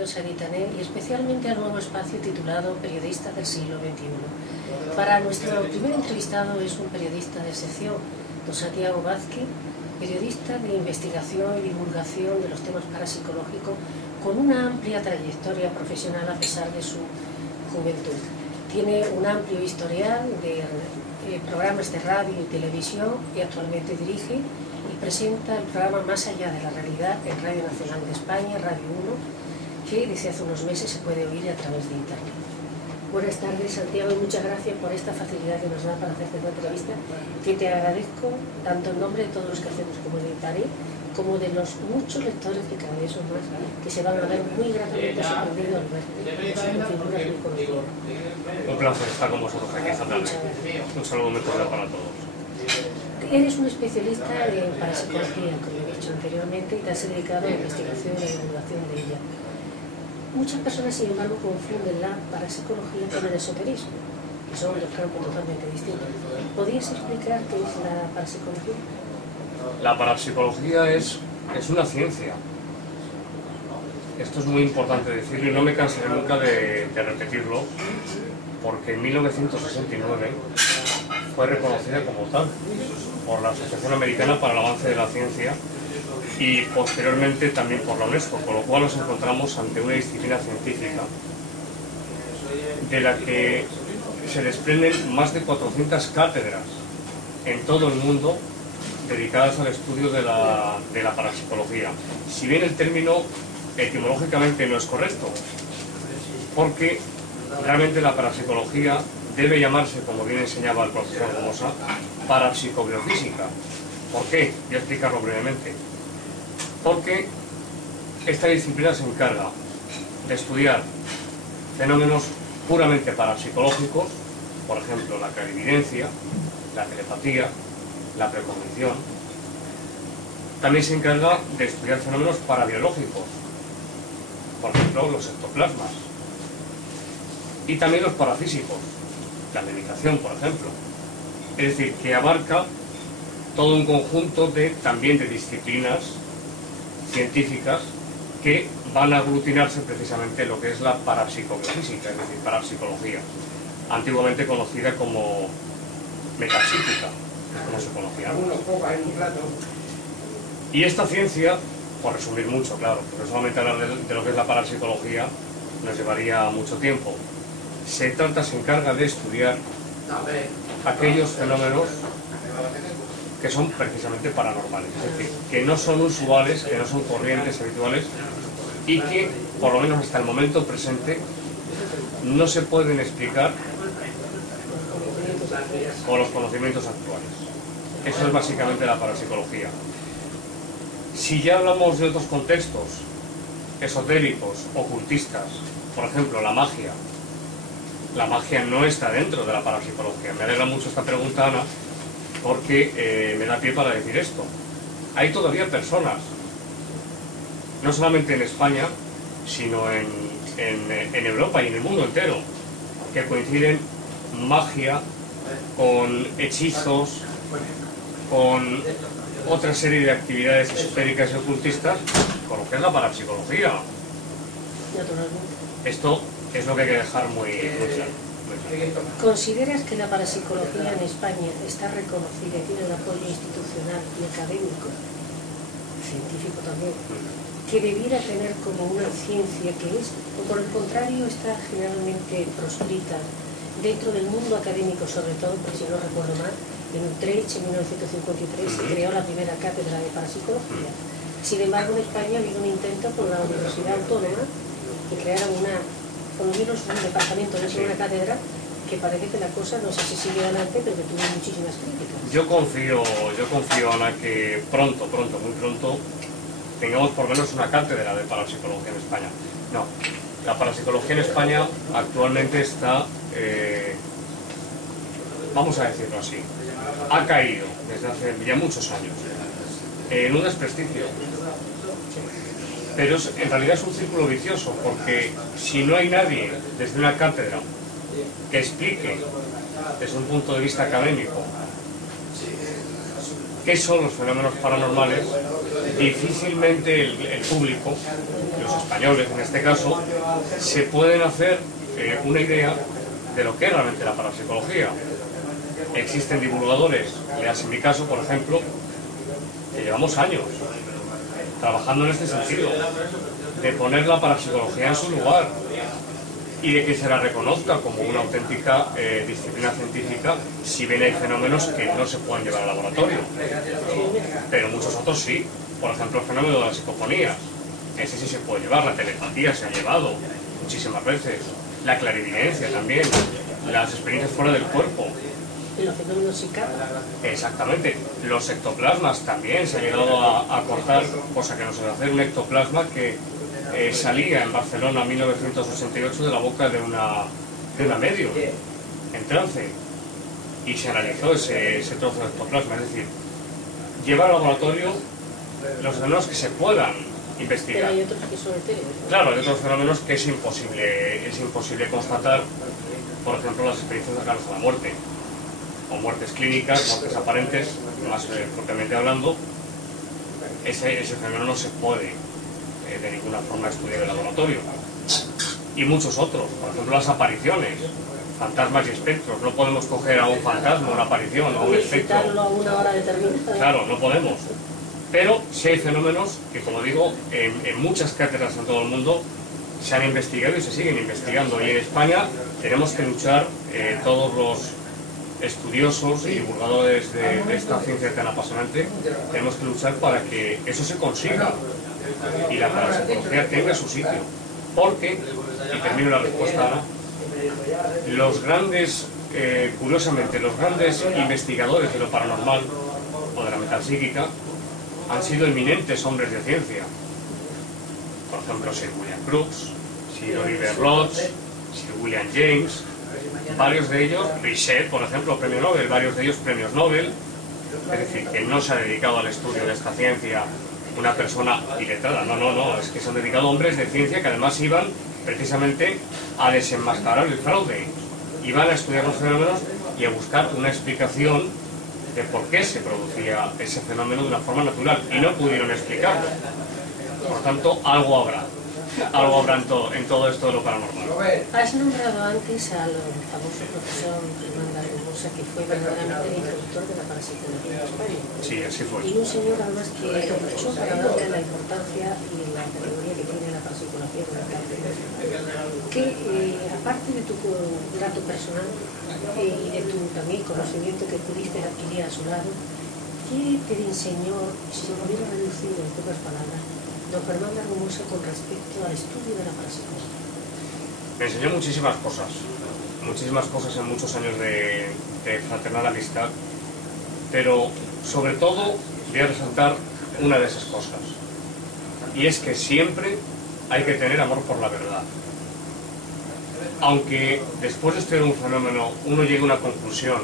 bienvenidos a Editanel y especialmente al nuevo espacio titulado Periodistas del siglo XXI. Para nuestro primer entrevistado es un periodista de sección, don Santiago Vázquez, periodista de investigación y divulgación de los temas parapsicológicos con una amplia trayectoria profesional a pesar de su juventud. Tiene un amplio historial de programas de radio y televisión y actualmente dirige y presenta el programa Más allá de la realidad en Radio Nacional de España, Radio 1, que desde hace unos meses se puede oír a través de internet. Buenas tardes, Santiago, y muchas gracias por esta facilidad que nos da para hacerte esta entrevista, que te agradezco tanto en nombre de todos los que hacemos como Editanel, como de los muchos lectores que cada vez son más, que se van a ver muy gratamente sorprendidos al verte. Son figuras muy conocidas. Un placer estar con vosotros aquí esta tarde. Un saludo muy cordial para todos. Eres un especialista en parapsicología, como he dicho anteriormente, y te has dedicado a la investigación y la divulgación de ella. Muchas personas, sin embargo, confunden la parapsicología con el esoterismo, que son dos campos totalmente distintos. ¿Podrías explicar qué es la parapsicología? La parapsicología es una ciencia. Esto es muy importante decirlo y no me cansaré nunca de repetirlo, porque en 1969 fue reconocida como tal por la Asociación Americana para el Avance de la Ciencia y posteriormente también por la UNESCO, con lo cual nos encontramos ante una disciplina científica de la que se desprenden más de 400 cátedras en todo el mundo dedicadas al estudio de la parapsicología. Si bien el término etimológicamente no es correcto, porque realmente la parapsicología debe llamarse, como bien enseñaba el profesor Gomosa, parapsicobiofísica. ¿Por qué? Voy a explicarlo brevemente. Porque esta disciplina se encarga de estudiar fenómenos puramente parapsicológicos, por ejemplo, la clarividencia, la telepatía, la precognición. También se encarga de estudiar fenómenos parabiológicos, por ejemplo, los ectoplasmas. Y también los parafísicos, la meditación, por ejemplo. Es decir, que abarca todo un conjunto también de disciplinas científicas que van a aglutinarse precisamente en lo que es la parapsicobiofísica, es decir, parapsicología, antiguamente conocida como metapsíquica, como se conocía. Y esta ciencia, por resumir mucho, claro, porque solamente hablar de lo que es la parapsicología nos llevaría mucho tiempo. Se encarga de estudiar aquellos fenómenos que son precisamente paranormales, es decir, que no son usuales, que no son corrientes habituales y que, por lo menos hasta el momento presente, no se pueden explicar con los conocimientos actuales. Eso es básicamente la parapsicología. Si ya hablamos de otros contextos esotéricos, ocultistas, por ejemplo, la magia no está dentro de la parapsicología. Me alegra mucho esta pregunta, Ana, porque me da pie para decir esto. Hay todavía personas, no solamente en España, sino en Europa y en el mundo entero, que coinciden magia con hechizos, con otra serie de actividades esotéricas y ocultistas, con lo que es la parapsicología. Esto es lo que hay que dejar muy claro. ¿Consideras que la parapsicología en España está reconocida y tiene el apoyo institucional y académico, científico también, que debiera tener como una ciencia que es, o por el contrario está generalmente proscrita dentro del mundo académico, sobre todo, porque si no recuerdo mal, en Utrecht en 1953 se creó la primera cátedra de parapsicología. Sin embargo, en España ha habido un intento por la Universidad Autónoma que crearon por lo menos un departamento dentro de una cátedra, que parece que la cosa no sé si sigue adelante, pero que tuvo muchísimas críticas. Yo confío, Ana, que pronto, muy pronto, tengamos por lo menos una cátedra de parapsicología en España. No, la parapsicología en España actualmente está, vamos a decirlo así, ha caído desde hace ya muchos años en un desprestigio. Pero en realidad es un círculo vicioso, porque si no hay nadie desde una cátedra que explique desde un punto de vista académico qué son los fenómenos paranormales, difícilmente el público, los españoles en este caso, se pueden hacer una idea de lo que es realmente la parapsicología. Existen divulgadores, en mi caso, por ejemplo, que llevamos años trabajando en este sentido, de poner la parapsicología en su lugar y de que se la reconozca como una auténtica disciplina científica, si bien hay fenómenos que no se pueden llevar al laboratorio, pero muchos otros sí. Por ejemplo, el fenómeno de las psicofonías, ese sí se puede llevar. La telepatía se ha llevado muchísimas veces, la clarividencia también, las experiencias fuera del cuerpo. ¿Y los fenómenos psicales? Exactamente. Los ectoplasmas también se ha llegado a cortar, cosa que no se debe hacer, un ectoplasma que salía en Barcelona en 1988 de la boca de una medium en trance, y se analizó ese trozo de ectoplasma. Es decir, llevar al laboratorio los fenómenos que se puedan investigar. Pero hay otros que son etéreos, ¿no? Claro, hay otros fenómenos que es imposible constatar, por ejemplo, las experiencias cercanas a la muerte, o muertes clínicas, muertes aparentes, más propiamente hablando. Ese fenómeno no se puede de ninguna forma estudiar en el laboratorio. Y muchos otros, por ejemplo las apariciones, fantasmas y espectros. No podemos coger a un fantasma, una aparición o un espectro. A una hora determinada. Claro, no podemos. Pero sí hay fenómenos que, como digo, en muchas cátedras en todo el mundo se han investigado y se siguen investigando. Y en España tenemos que luchar, todos los estudiosos y divulgadores de esta ciencia tan apasionante, tenemos que luchar para que eso se consiga y la parapsicología tenga su sitio. Porque, y termino la respuesta, Ana, los grandes, curiosamente, los grandes investigadores de lo paranormal o de la metapsíquica han sido eminentes hombres de ciencia. Por ejemplo, Sir William Crookes, Sir Oliver Lodge, Sir William James, varios de ellos, Richet, por ejemplo, premio Nobel, varios de ellos premios Nobel. Es decir, que no se ha dedicado al estudio de esta ciencia una persona iletrada, no, es que se han dedicado hombres de ciencia que además iban precisamente a desenmascarar el fraude, iban a estudiar los fenómenos y a buscar una explicación de por qué se producía ese fenómeno de una forma natural, y no pudieron explicarlo. Por tanto, algo habrá en todo esto de lo paranormal. Has nombrado antes al famoso profesor Germán Garrigosa, que fue verdaderamente el introductor de la parapsicología en España. Sí, así fue. Y un señor además que luchó para darle la importancia y la categoría que tiene la parapsicología con la que aparte de tu trato personal y de tu también conocimiento que pudiste adquirir a su lado, ¿qué te enseñó, si se pudiera reducir en pocas palabras, don Germán Garrigosa con respecto al estudio de la parapsicología? Me enseñó muchísimas cosas en muchos años de fraternal amistad, pero sobre todo voy a resaltar una de esas cosas, y es que siempre hay que tener amor por la verdad. Aunque después de estudiar un fenómeno uno llegue a una conclusión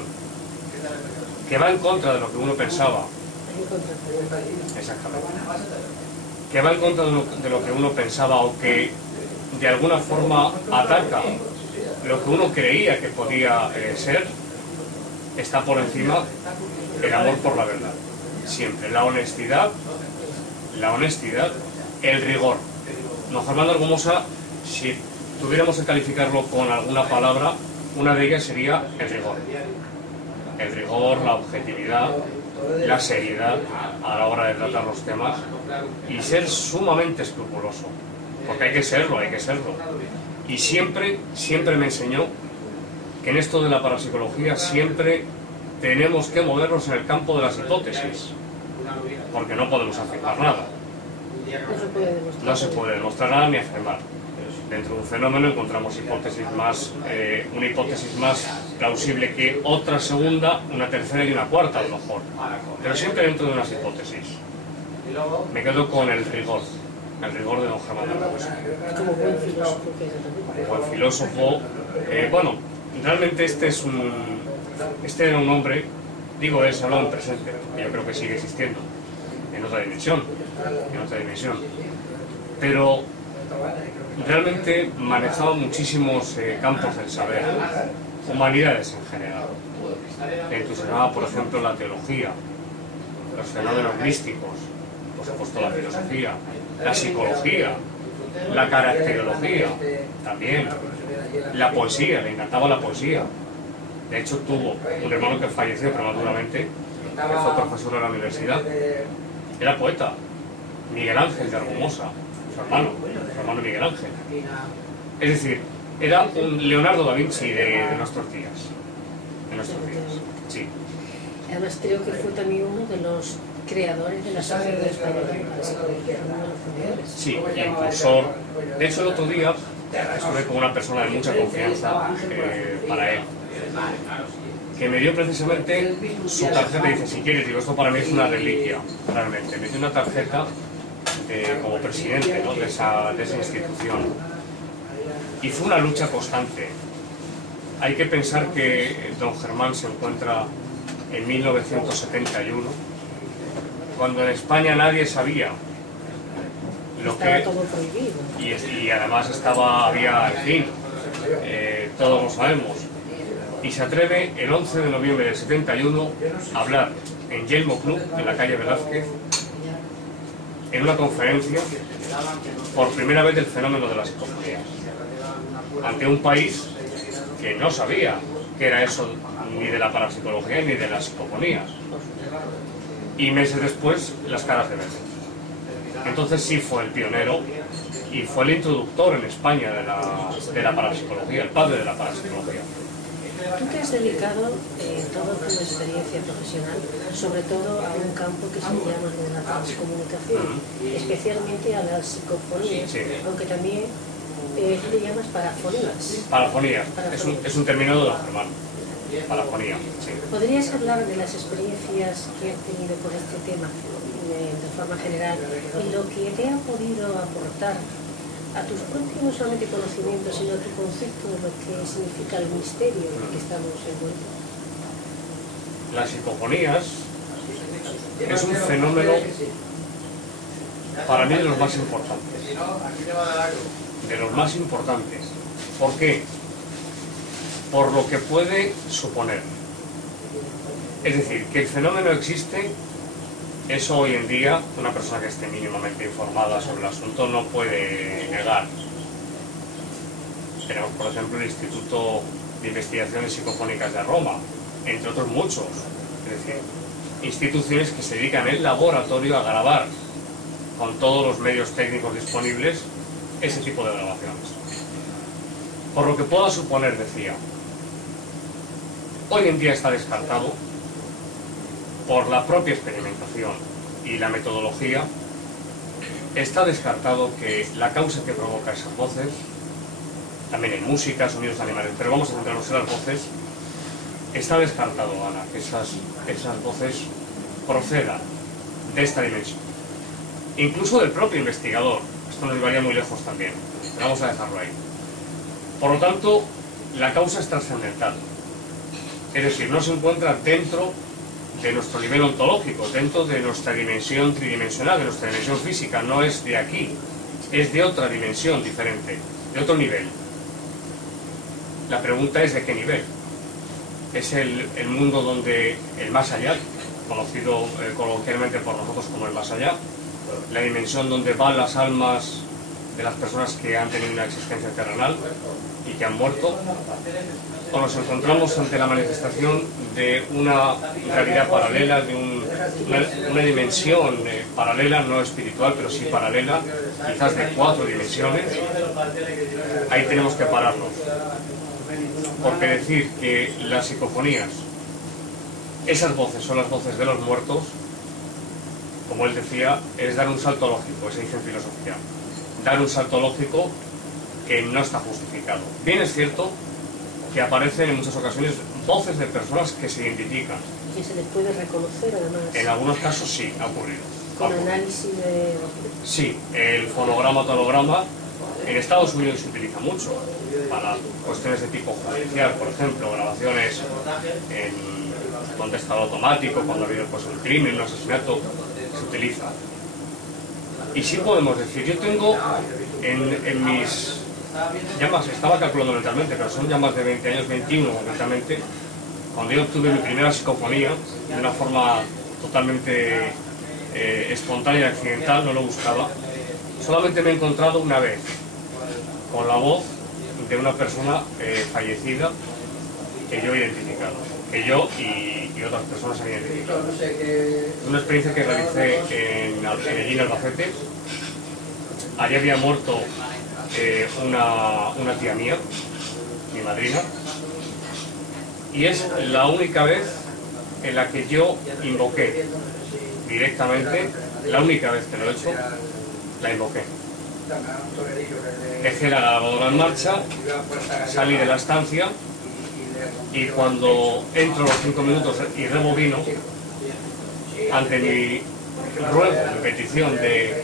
que va en contra de lo que uno pensaba, exactamente, que va en contra de lo que uno pensaba, o que de alguna forma ataca lo que uno creía que podía ser, está por encima el amor por la verdad. Siempre la honestidad, el rigor. Don Germán Garrigosa, si tuviéramos que calificarlo con alguna palabra, una de ellas sería el rigor. El rigor, la objetividad, la seriedad a la hora de tratar los temas, y ser sumamente escrupuloso, porque hay que serlo. Y siempre me enseñó que en esto de la parapsicología siempre tenemos que movernos en el campo de las hipótesis, porque no podemos afirmar nada. No se puede demostrar nada ni afirmar. Dentro de un fenómeno encontramos una hipótesis más plausible que otra segunda, una tercera y una cuarta a lo mejor, pero siempre dentro de unas hipótesis. Me quedo con el rigor de don Germán Garrigosa. Como buen filósofo que era también. Como buen filósofo, bueno, realmente este era un hombre, digo es, hablado en presente, que yo creo que sigue existiendo, en otra dimensión, pero realmente manejaba muchísimos campos del saber, humanidades en general. Le entusiasmaba, por ejemplo, la teología, los fenómenos místicos, por supuesto la filosofía, la psicología, la caracterología, también, la poesía, le encantaba la poesía. De hecho tuvo un hermano que falleció prematuramente, que fue profesor de la universidad, era poeta, Miguel Ángel de Argumosa, su hermano Miguel Ángel. Es decir, era un Leonardo da Vinci de nuestros días. Sí. Además creo que fue también uno de los creadores de la Sociedad Española de Psicología, uno de los fundadores. Sí, y impulsor. De hecho, el otro día estuve con una persona de mucha confianza para él, que me dio precisamente su tarjeta y dice, si quieres, digo, esto para mí es una reliquia, realmente. Me dio una tarjeta como presidente, ¿no?, de esa institución. Y fue una lucha constante. Hay que pensar que don Germán se encuentra en 1971, cuando en España nadie sabía lo que... Estaba todo prohibido. Y además había, en fin, todos lo sabemos. Y se atreve el 11 de noviembre del 71 a hablar en Yelmo Club, en la calle Velázquez, en una conferencia, por primera vez del fenómeno de las psicofonías, ante un país que no sabía qué era eso ni de la parapsicología ni de las psicofonías. Y meses después, las caras de verde. Entonces sí fue el pionero y fue el introductor en España de la parapsicología, el padre de la parapsicología. Tú te has dedicado toda tu experiencia profesional, sobre todo a un campo que se llama de la transcomunicación, especialmente a las psicofonías, Sí. aunque también tú le llamas parafonías. Parafonía, es un término de los hermanos. Parafonía, sí. ¿Podrías hablar de las experiencias que has tenido con este tema de forma general y lo que te ha podido aportar a tus propios, no solamente conocimientos, sino a tu concepto de lo que significa el misterio en el que estamos envueltos? Las psicofonías es un fenómeno para mí de los más importantes. De los más importantes. ¿Por qué? Por lo que puede suponer. Es decir, que el fenómeno existe, eso hoy en día una persona que esté mínimamente informada sobre el asunto no puede negar. Tenemos, por ejemplo, el Instituto de Investigaciones Psicofónicas de Roma, entre otros muchos. Es decir, instituciones que se dedican en laboratorio a grabar con todos los medios técnicos disponibles ese tipo de grabaciones. Por lo que pueda suponer, decía, hoy en día está descartado por la propia experimentación y la metodología, está descartado que la causa que provoca esas voces, también en música, sonidos animales, pero vamos a centrarnos en las voces, está descartado, Ana, que esas voces procedan de esta dimensión. Incluso del propio investigador, esto nos llevaría muy lejos también, pero vamos a dejarlo ahí. Por lo tanto, la causa es trascendental, es decir, no se encuentra dentro de nuestro nivel ontológico, dentro de nuestra dimensión tridimensional, de nuestra dimensión física, no es de aquí, es de otra dimensión diferente, de otro nivel. La pregunta es de qué nivel. Es el mundo donde el más allá, conocido coloquialmente por nosotros como el más allá, la dimensión donde van las almas de las personas que han tenido una existencia terrenal y que han muerto, o nos encontramos ante la manifestación de una realidad paralela, de una dimensión paralela, no espiritual, pero sí paralela, quizás de 4 dimensiones. Ahí tenemos que pararnos, porque decir que las psicofonías, esas voces son las voces de los muertos, como él decía, es dar un salto lógico, se dice en filosofía, dar un salto lógico que no está justificado. Bien es cierto que aparecen en muchas ocasiones voces de personas que se identifican. Y que se les puede reconocer además. En algunos casos sí, ha ocurrido. Con análisis de... Sí, el fonograma tonograma en Estados Unidos se utiliza mucho para cuestiones de tipo judicial, por ejemplo, grabaciones en contestador automático, cuando ha habido pues, un crimen, un asesinato, se utiliza. Y sí podemos decir, yo tengo en mis llamas, estaba calculando mentalmente, pero son llamas de 20 años, 21 concretamente, cuando yo obtuve mi primera psicofonía de una forma totalmente espontánea y accidental, no lo buscaba. Solamente me he encontrado una vez con la voz de una persona fallecida que yo he identificado, que yo y otras personas han identificado. Una experiencia que realicé en Medellín, Albacete. Allí había muerto una tía mía, mi madrina, y es la única vez en la que yo invoqué directamente, la única vez que lo he hecho, la invoqué. Dejé la grabadora en marcha, salí de la estancia y cuando entro los 5 minutos y rebobino, ante mi ruego, mi petición de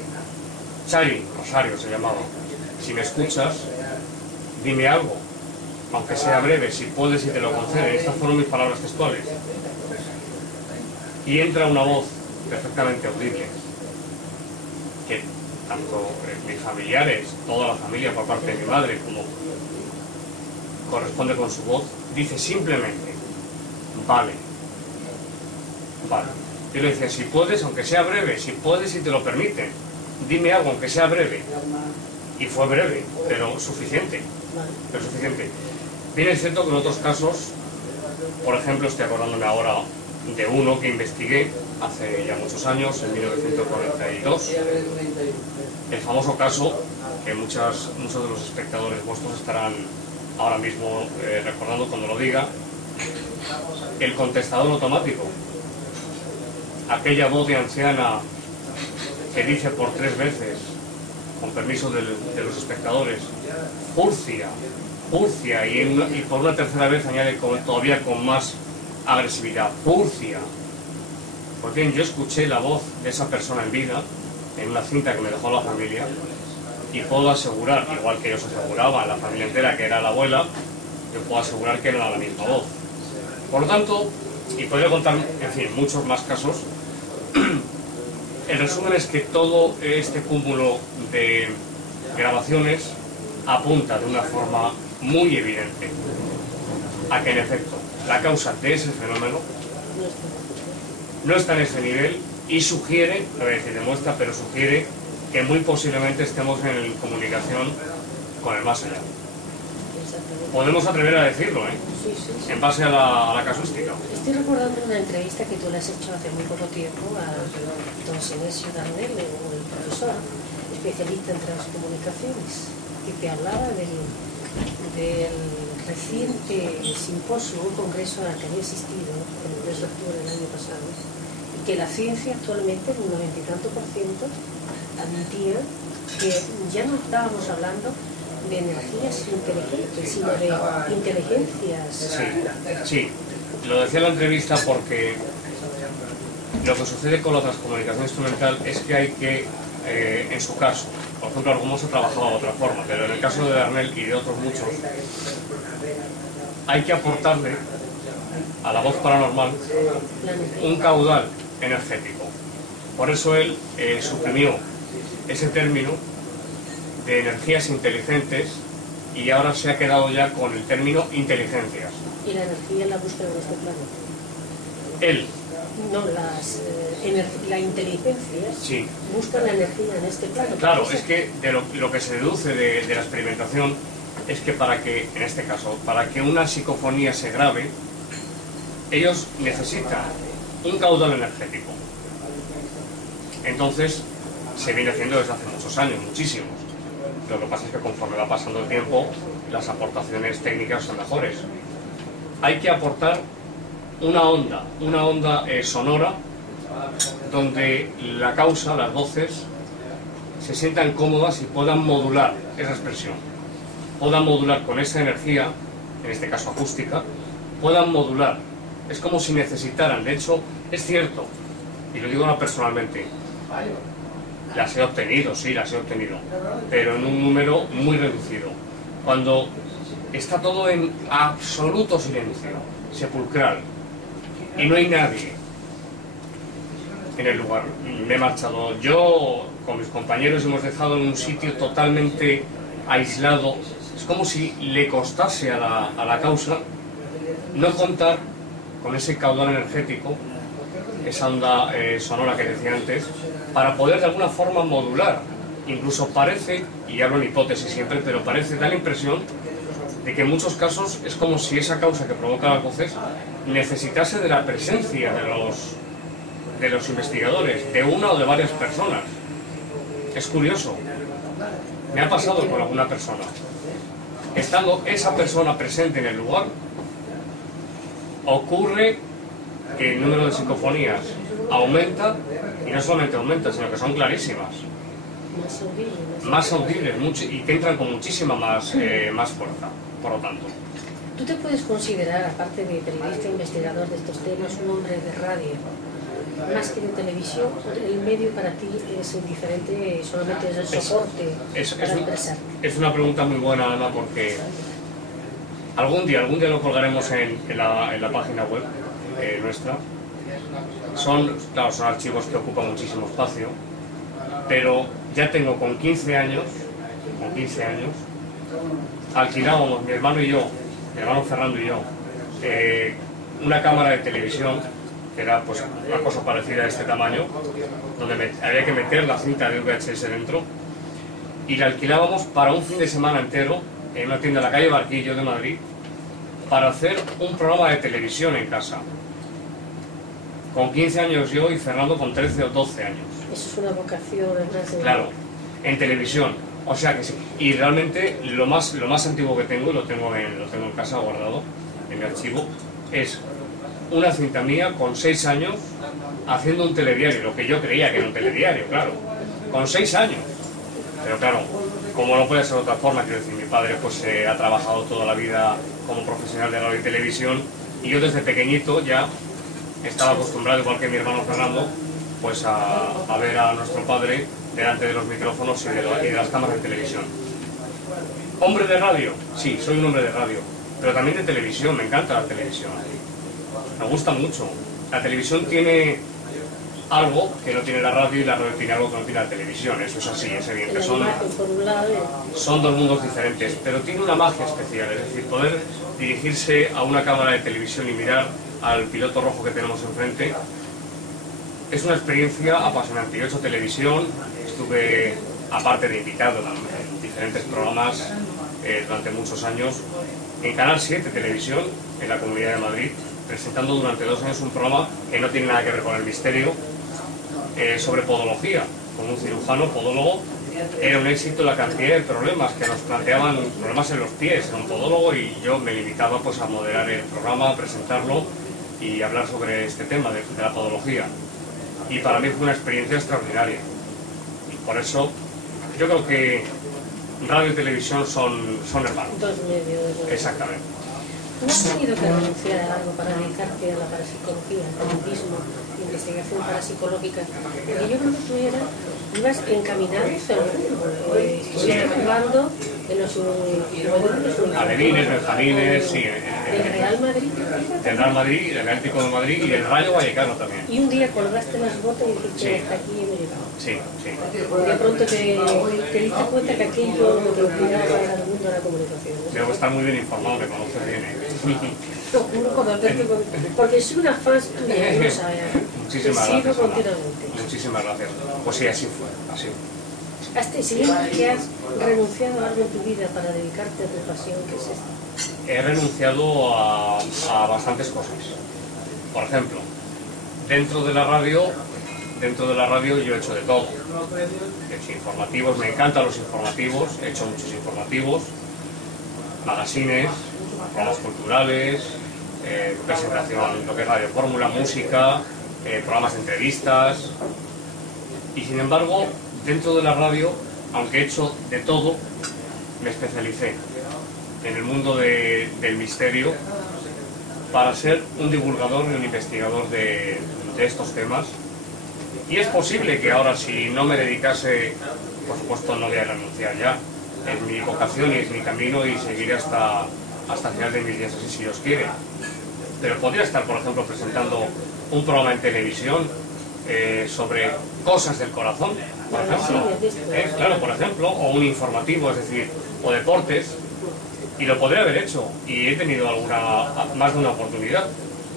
Chari, Rosario se llamaba, si me escuchas, dime algo, aunque sea breve, si puedes y te lo conceden. Estas fueron mis palabras textuales. Y entra una voz perfectamente audible, que tanto mis familiares, toda la familia por parte de mi madre, como corresponde con su voz, dice simplemente, vale, vale. Yo le decía, si puedes, aunque sea breve, si puedes y te lo permiten, dime algo, aunque sea breve. Y fue breve, pero suficiente. Pero suficiente. Bien es cierto que en otros casos, por ejemplo, estoy acordándome ahora de uno que investigué hace ya muchos años, en 1942, el famoso caso que muchos de los espectadores vuestros estarán ahora mismo recordando cuando lo diga, el contestador automático, aquella voz de anciana que dice por 3 veces, con permiso de los espectadores, Furcia, Furcia, y por una tercera vez añade todavía con más agresividad, Furcia. Pues bien, yo escuché la voz de esa persona en vida, en una cinta que me dejó la familia, y puedo asegurar, igual que ellos aseguraban, la familia entera, que era la abuela, yo puedo asegurar que era la misma voz. Por lo tanto, y podría contar, en fin, muchos más casos. El resumen es que todo este cúmulo de grabaciones apunta de una forma muy evidente a que, en efecto, la causa de ese fenómeno no está en ese nivel y sugiere, no voy a decir demuestra, pero sugiere que muy posiblemente estemos en comunicación con el más allá. Podemos atrever a decirlo, Sí, sí, sí. En base a la casuística. Estoy recordando una entrevista que tú le has hecho hace muy poco tiempo a don Sinesio Darnell, un profesor especialista en transcomunicaciones, que te hablaba del reciente simposio, un congreso al que había asistido en el mes de octubre del año pasado, y que la ciencia actualmente, un 90 y tanto %, admitía que ya no estábamos hablando de energías inteligentes, sino de inteligencias. Sí, lo decía en la entrevista porque lo que sucede con la transcomunicación instrumental es que hay que, en su caso, por ejemplo, algunos se trabajaba de otra forma, pero en el caso de Darnell y de otros muchos, hay que aportarle a la voz paranormal un caudal energético. Por eso él suprimió ese término de energías inteligentes y ahora se ha quedado ya con el término inteligencias. ¿Y la energía la busca en este plano? Él. No, la inteligencia sí. Busca la energía en este plano. Claro, es que de lo que se deduce de la experimentación es que para que, en este caso, para que una psicofonía se grabe, ellos necesitan un caudal energético. Entonces, se viene haciendo desde hace muchos años, muchísimos. Lo que pasa es que conforme va pasando el tiempo, las aportaciones técnicas son mejores. Hay que aportar una onda sonora, donde la causa, las voces, se sientan cómodas y puedan modular esa expresión. Puedan modular con esa energía, en este caso acústica, puedan modular. Es como si necesitaran, de hecho, es cierto, y lo digo no personalmente, las he obtenido, sí, las he obtenido, pero en un número muy reducido. Cuando está todo en absoluto silencio, sepulcral, y no hay nadie en el lugar. Me he marchado yo con mis compañeros, hemos dejado en un sitio totalmente aislado. Es como si le costase a la causa no contar con ese caudal energético esa onda sonora que decía antes, para poder de alguna forma modular. Incluso parece, y hablo en hipótesis siempre, pero parece, da la impresión de que en muchos casos es como si esa causa que provoca las voces necesitase de la presencia de los investigadores, de una o de varias personas. Es curioso. Me ha pasado con alguna persona. Estando esa persona presente en el lugar, ocurre que el número de psicofonías aumenta, y no solamente aumenta, sino que son clarísimas. Más audibles y que entran con muchísima más fuerza, por lo tanto. ¿Tú te puedes considerar, aparte de periodista e investigador de estos temas, un hombre de radio? Más que de televisión, el medio para ti es indiferente, solamente es el soporte para expresarte. Es una pregunta muy buena, Ana, porque algún día lo colgaremos en la página web nuestra. Son archivos que ocupan muchísimo espacio, pero ya tengo con 15 años, alquilábamos mi hermano Fernando y yo, una cámara de televisión que era pues una cosa parecida a este tamaño, donde había que meter la cinta de VHS dentro, y la alquilábamos para un fin de semana entero en una tienda de la calle Barquillo de Madrid para hacer un programa de televisión en casa. Con 15 años yo y Fernando con 13 o 12 años. Eso es una vocación, ¿verdad? Claro, en televisión. O sea que sí. Y realmente lo más antiguo que tengo, y lo tengo en casa guardado, en mi archivo, es una cinta mía con 6 años haciendo un telediario, lo que yo creía que era un telediario, claro, con 6 años. Pero claro, como no puede ser de otra forma, quiero decir, mi padre pues ha trabajado toda la vida como profesional de radio y televisión, y yo desde pequeñito ya estaba acostumbrado, igual que mi hermano Fernando, pues a ver a nuestro padre delante de los micrófonos y de las cámaras de televisión. ¿Hombre de radio? Sí, soy un hombre de radio, pero también de televisión, me encanta la televisión. Me gusta mucho. La televisión tiene algo que no tiene la radio y la radio tiene algo que no tiene la televisión. Eso es así, es evidente. Son dos mundos diferentes, pero tiene una magia especial. Es decir, poder dirigirse a una cámara de televisión y mirar al piloto rojo que tenemos enfrente es una experiencia apasionante. Yo he hecho televisión, estuve, aparte de invitado en diferentes programas durante muchos años, en Canal 7 Televisión, en la Comunidad de Madrid, presentando durante 2 años un programa que no tiene nada que ver con el misterio, sobre podología, con un cirujano podólogo. Era un éxito la cantidad de problemas que nos planteaban, problemas en los pies, en un podólogo, y yo me limitaba pues a moderar el programa, a presentarlo y hablar sobre este tema de la podología. Y para mí fue una experiencia extraordinaria. Y por eso yo creo que radio y televisión son hermanos. Dos medios. Exactamente. ¿No has tenido que renunciar a algo para dedicarte a la parapsicología, al periodismo, investigación parapsicológica? Porque yo creo que tú ibas encaminado hacia el fútbol. Estuviste jugando en los alevines, benjamines, sí. ¿Del Real Madrid? Del Real Madrid, del Atlético de Madrid y del Rayo Vallecano también. Y un día colgaste las botas y dijiste, sí, hasta aquí hemos llegado. Sí, sí. De pronto te diste cuenta que aquello te obligaba al mundo de la comunicación. Debo estar muy bien informado, me conoces bien. Porque soy una fan tuya, no sabes. Muchísimas gracias. Continuamente. Muchísimas gracias. Pues sí, así fue, así. ¿Hasta que has renunciado a algo en tu vida para dedicarte a tu pasión, que es esta? He renunciado a bastantes cosas. Por ejemplo, dentro de la radio yo he hecho de todo. He hecho informativos, me encantan los informativos, he hecho muchos informativos, magazines, programas culturales, presentación, lo que es Radio Fórmula, música, programas de entrevistas. Y sin embargo, dentro de la radio, aunque he hecho de todo, me especialicé en el mundo del misterio para ser un divulgador y un investigador de estos temas. Y es posible que ahora, si no me dedicase, por supuesto no voy a renunciar ya. Es mi vocación y es mi camino y seguiré hasta el final de mis días, así si Dios quiere. Pero podría estar, por ejemplo, presentando un programa en televisión sobre cosas del corazón, por ejemplo. Claro, por ejemplo, o un informativo, es decir, o deportes, y lo podría haber hecho, y he tenido más de una oportunidad.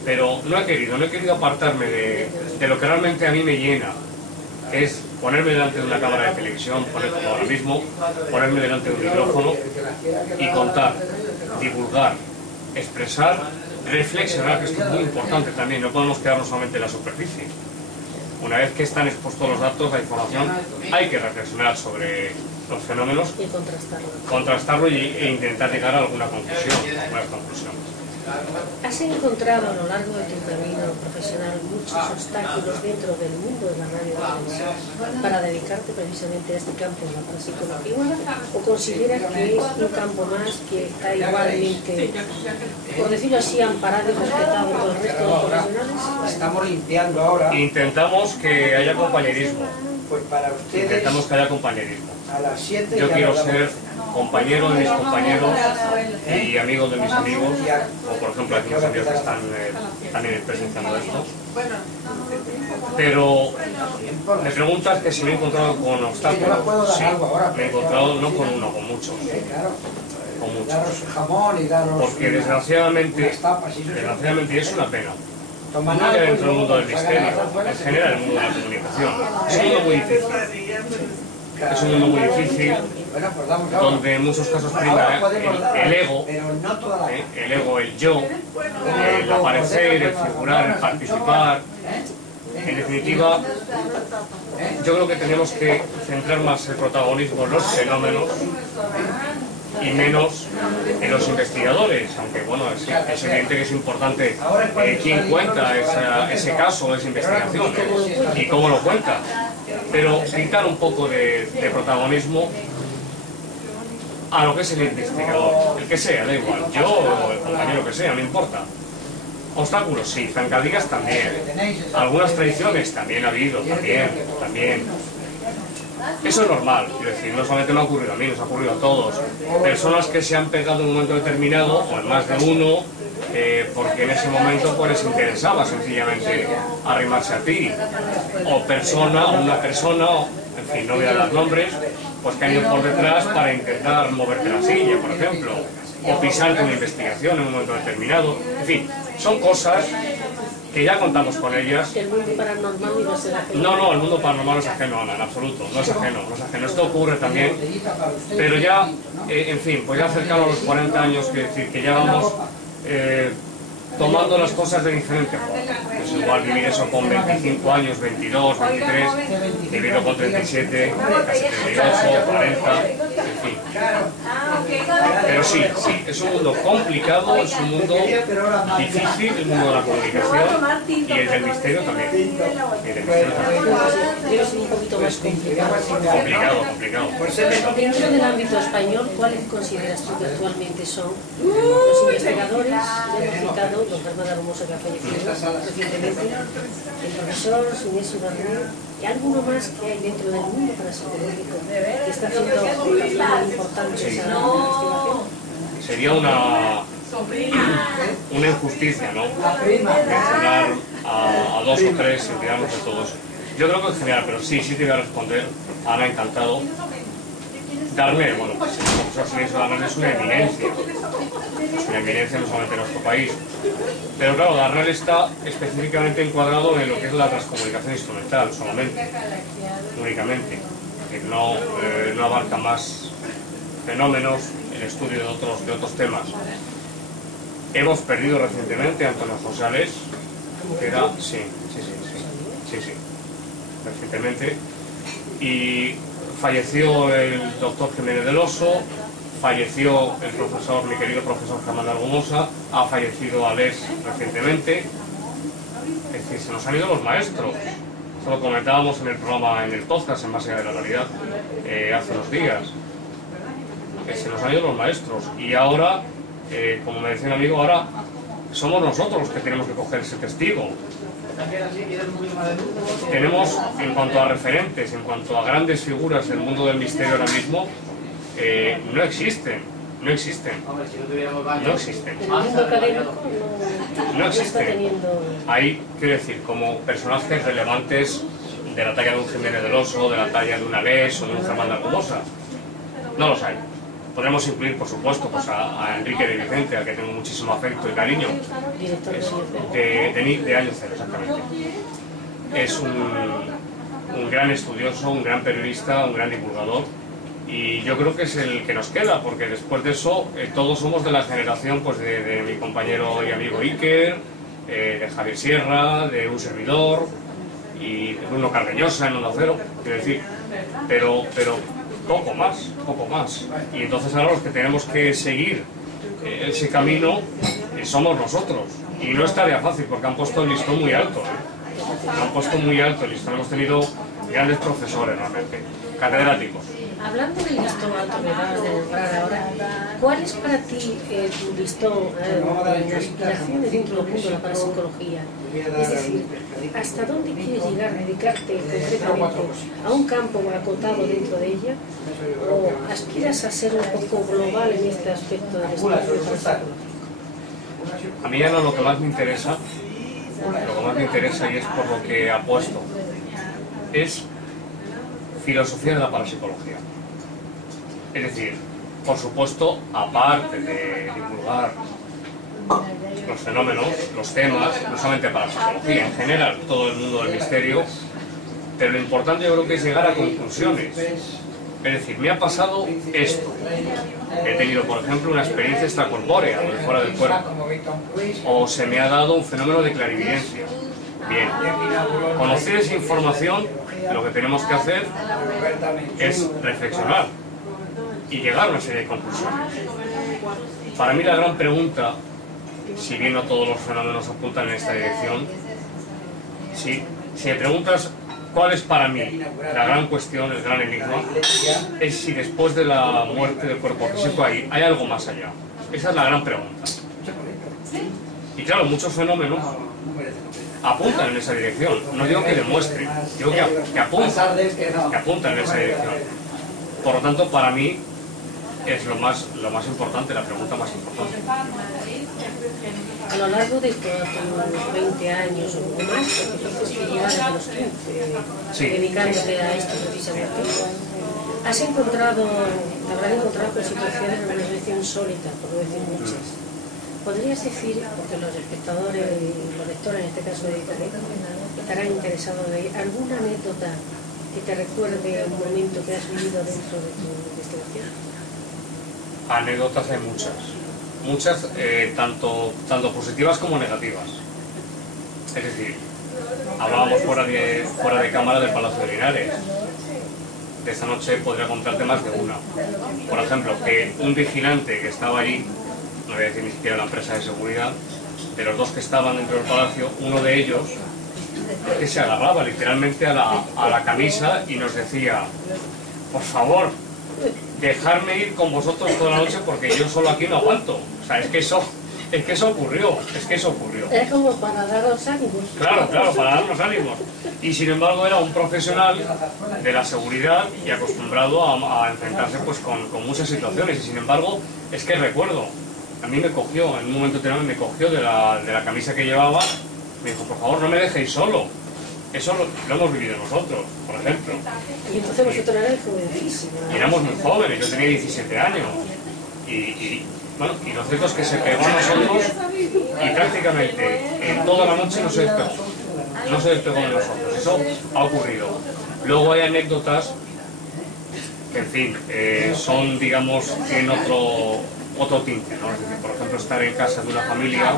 pero no he querido apartarme de lo que realmente a mí me llena, que es ponerme delante de una cámara de televisión, como ahora mismo, ponerme delante de un micrófono y contar, divulgar, expresar, reflexionar, que esto es muy importante también, no podemos quedarnos solamente en la superficie. Una vez que están expuestos los datos, la información, hay que reflexionar sobre los fenómenos y contrastarlo e intentar llegar a algunas conclusiones. ¿Has encontrado a lo largo de tu camino profesional muchos obstáculos dentro del mundo de la radio y la televisión para dedicarte precisamente a este campo de la parapsicología? ¿O consideras que es un campo más que está igualmente, por decirlo así, amparado y respetado por el resto de los profesionales? Estamos limpiando ahora. Intentamos que haya compañerismo. Pues para ustedes, Intentamos que haya compañerismo. a las 7 Yo quiero ser compañero de mis compañeros y amigo de mis amigos, o por ejemplo aquí los amigos que están también presenciando esto. Pero me preguntas que si me he encontrado con obstáculos. Sí, me he encontrado no con uno, con muchos. Con muchos. Porque desgraciadamente es una pena. No ya dentro del mundo del misterio, en general el mundo de la comunicación. Es un mundo muy difícil. Es un mundo muy difícil, donde en muchos casos prima el ego, el yo, el aparecer, el figurar, el participar. En definitiva, yo creo que tenemos que centrar más el protagonismo en los fenómenos y menos en los investigadores, aunque bueno, es evidente que es importante quién cuenta ese caso, esa investigación y cómo lo cuenta, pero quitar un poco de protagonismo a lo que es el investigador, el que sea, da igual, yo o el compañero que sea, no importa. Obstáculos, sí, zancadillas también, algunas traiciones también ha habido, también. Eso es normal, quiero decir, no solamente me ha ocurrido a mí, nos ha ocurrido a todos. Personas que se han pegado en un momento determinado, o en más de uno, porque en ese momento pues les interesaba sencillamente arrimarse a ti. O una persona, en fin, no voy a dar nombres, pues que han ido por detrás para intentar moverte la silla, por ejemplo. O pisar con investigación en un momento determinado. En fin, son cosas que ya contamos con ellas. ¿El mundo paranormal iba a ser ajeno? No, el mundo paranormal no es ajeno, Ana, en absoluto, no es ajeno. Esto ocurre también, pero ya, en fin, pues ya cercano a los 40 años, que decir que ya vamos tomando las cosas de diferente forma. Es igual vivir eso con 25 años, 22, 23, vivirlo con 37, casi 38, 40, en fin. Pero sí, es un mundo complicado, es un mundo difícil, el mundo de la comunicación y el del misterio también. Debe ser un poquito más complicado. Complicado. Dentro del ámbito español, ¿cuáles consideras tú que actualmente son los investigadores? Ya hemos citado don Fernando Hermoso, que ha fallecido recientemente, el profesor Inés Ibarré, y alguno más que hay dentro del mundo parapsicológico que está haciendo aportaciones importantes a la investigación. Sería una injusticia, ¿no? Mencionar a dos o tres y olvidarnos de todos. Yo creo que en general, pero sí te voy a responder. Ana, encantado. Darme, bueno, pues el profesor Inés Ibarré es una eminencia. Es una eminencia no solamente en nuestro país. Pero claro, Darnell está específicamente encuadrado en lo que es la transcomunicación instrumental, solamente, únicamente. No abarca más fenómenos, el estudio de otros temas. Hemos perdido recientemente a Antonio José Alés, que era, sí, recientemente, y falleció el doctor Jiménez del Oso, falleció mi querido profesor Germán Argumosa, ha fallecido Alés recientemente. Es decir, se nos han ido los maestros. Esto lo comentábamos en el programa, en el podcast, en Más allá de la realidad, hace unos días. Se nos han ido los maestros. Y ahora, como me decía un amigo, ahora somos nosotros los que tenemos que coger ese testigo. Tenemos, en cuanto a referentes, en cuanto a grandes figuras del mundo del misterio ahora mismo, no existen. El mundo académico no está teniendo... Hay, quiero decir, como personajes relevantes de la talla de un Jiménez del Oso, de la talla de un Alés o de un Germán Argumosa. No los hay. Podemos incluir, por supuesto, pues a Enrique de Vicente, al que tengo muchísimo afecto y cariño, Director de de Año Cero, exactamente. Es un gran estudioso, un gran periodista, un gran divulgador, y yo creo que es el que nos queda, porque después de eso todos somos de la generación pues de mi compañero y amigo Iker, de Javier Sierra, de un servidor, y de Bruno Cardeñosa en Onda Cero, quiero decir, pero poco más. Y entonces ahora los que tenemos que seguir ese camino somos nosotros. Y no es tarea fácil porque han puesto el listón muy alto. Han puesto muy alto el listón. Hemos tenido grandes profesores realmente, catedráticos. Hablando del listón alto que acabas de nombrar ahora, ¿cuál es para ti tu listón de aspiraciones dentro del mundo de la parapsicología? Es decir, ¿hasta dónde quieres llegar, dedicarte concretamente a un campo acotado dentro de ella? ¿O aspiras a ser un poco global en este aspecto del estudio parapsicológico? A mí ya no lo que más me interesa, y es por lo que apuesto, es filosofía de la parapsicología. Es decir, por supuesto, aparte de divulgar los fenómenos, los temas, no solamente para la psicología, en general, todo el mundo del misterio, pero lo importante yo creo que es llegar a conclusiones. Es decir, me ha pasado esto. He tenido, por ejemplo, una experiencia extracorpórea, o de fuera del cuerpo. O se me ha dado un fenómeno de clarividencia. Bien, conocer esa información, lo que tenemos que hacer es reflexionar y llegar a una serie de conclusiones. Para mí la gran pregunta, si bien no todos los fenómenos apuntan en esta dirección, si me preguntas cuál es para mí la gran cuestión, el gran enigma, es si después de la muerte del cuerpo físico hay algo más allá. Esa es la gran pregunta. Y claro, muchos fenómenos apuntan en esa dirección. No digo que demuestren, digo que apuntan en esa dirección. Por lo tanto, para mí es lo más importante, la pregunta más importante. A lo largo de todos tus 20 años o más, porque dices que llevas desde los 15 Sí. dedicándote a esto precisamente, te habrás encontrado con situaciones algunas veces insólitas, por no decir muchas. ¿Podrías decir, porque los espectadores y los lectores, en este caso de Internet, estarán interesados de alguna anécdota que te recuerde un momento que has vivido dentro de tu investigación? Anécdotas hay muchas, tanto positivas como negativas. Es decir, hablábamos fuera de cámara del Palacio de Linares. De esta noche podría contarte más de una. Por ejemplo, que un vigilante que estaba allí, no voy a decir ni siquiera la empresa de seguridad, de los dos que estaban dentro del palacio, uno de ellos que se agarraba literalmente a la camisa y nos decía: por favor, dejarme ir con vosotros toda la noche porque yo solo aquí no aguanto. O sea, es que eso ocurrió. Era como para daros ánimos. Claro, para darnos ánimos. Y sin embargo era un profesional de la seguridad y acostumbrado a enfrentarse pues con muchas situaciones. Y sin embargo, es que recuerdo, a mí me cogió, en un momento determinado me cogió de la camisa que llevaba, me dijo: por favor, no me dejéis solo. Eso lo hemos vivido nosotros, por ejemplo. Y entonces vosotros erais jovencísimos. Y éramos muy jóvenes, yo tenía 17 años. Bueno, y lo cierto es que se pegó a nosotros y prácticamente en toda la noche no se despegó de nosotros. Eso ha ocurrido. Luego hay anécdotas que, en fin, son, digamos, tienen otro tinte, ¿no? Es decir, por ejemplo, estar en casa de una familia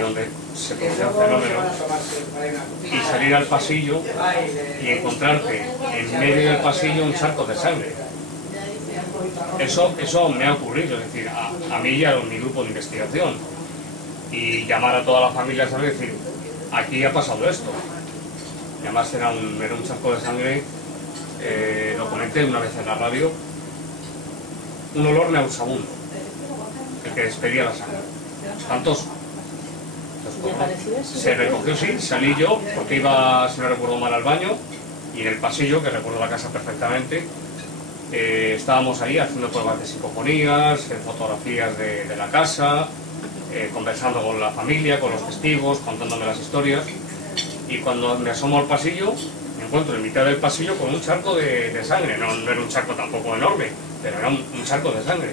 donde se producía un fenómeno y salir al pasillo y encontrarte en medio del pasillo un charco de sangre. Eso me ha ocurrido, es decir, a mí y a mi grupo de investigación. Y llamar a toda la familia, ¿sabes? Decir: aquí ha pasado esto. Y además era un charco de sangre, lo comenté una vez en la radio, un olor nauseabundo, el que despedía la sangre, espantoso. Se recogió, sí, salí yo, porque iba, si no recuerdo mal, al baño, y en el pasillo, que recuerdo la casa perfectamente, estábamos ahí haciendo pruebas de psicofonías, fotografías de la casa, conversando con la familia, con los testigos, contándome las historias, y cuando me asomo al pasillo, me encuentro en mitad del pasillo con un charco de sangre. No era un charco tampoco enorme, pero era un charco de sangre.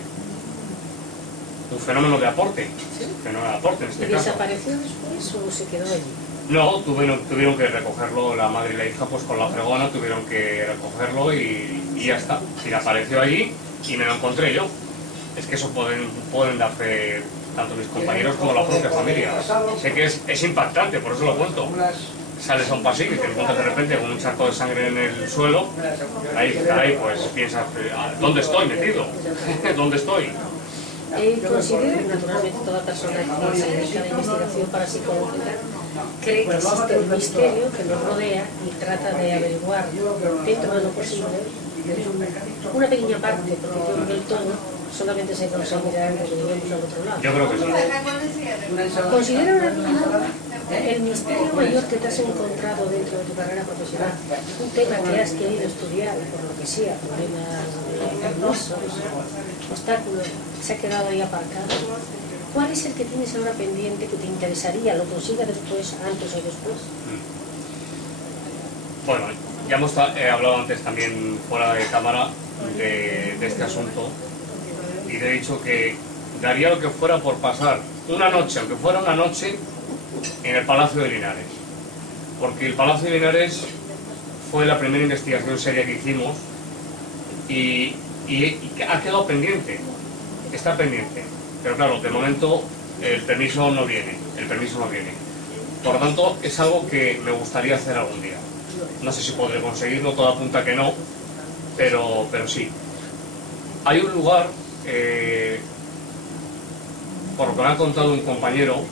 Un fenómeno de aporte. ¿Sí? Fenómeno de aporte en este ¿Y caso. desapareció después o se quedó allí? No, tuvieron que recogerlo, la madre y la hija, pues con la fregona tuvieron que recogerlo y ya está. Y apareció allí y me lo encontré yo. Es que eso pueden dar fe tanto mis compañeros como la propia familia. Sé que es impactante, por eso lo cuento. Sales a un pasillo y te encuentras de repente con un charco de sangre en el suelo. Ahí pues piensas, ¿dónde estoy metido? ¿Dónde estoy? Considera, naturalmente, toda persona que se dedica a la investigación parapsicológica cree que existe un misterio que nos rodea y trata de averiguar dentro de lo posible una pequeña parte, porque yo creo que el todo solamente se conseguirá cuando lleguemos al otro lado. Yo creo que sí. Considera ahora mismo el misterio mayor que te has encontrado dentro de tu carrera profesional, un tema que has querido estudiar, por lo que sea, problemas hermosos, obstáculos, se ha quedado ahí aparcado. ¿Cuál es el que tienes ahora pendiente que te interesaría? ¿Lo consigas después, antes o después? Bueno, ya hemos hablado antes también fuera de cámara de este asunto y te he dicho que daría lo que fuera por pasar una noche, aunque fuera una noche, en el Palacio de Linares. Porque el Palacio de Linares fue la primera investigación seria que hicimos y ha quedado pendiente, está pendiente. Pero claro, de momento el permiso no viene. Por lo tanto, es algo que me gustaría hacer algún día. No sé si podré conseguirlo, todo apunta que no, pero sí. Hay un lugar, por lo que me ha contado un compañero,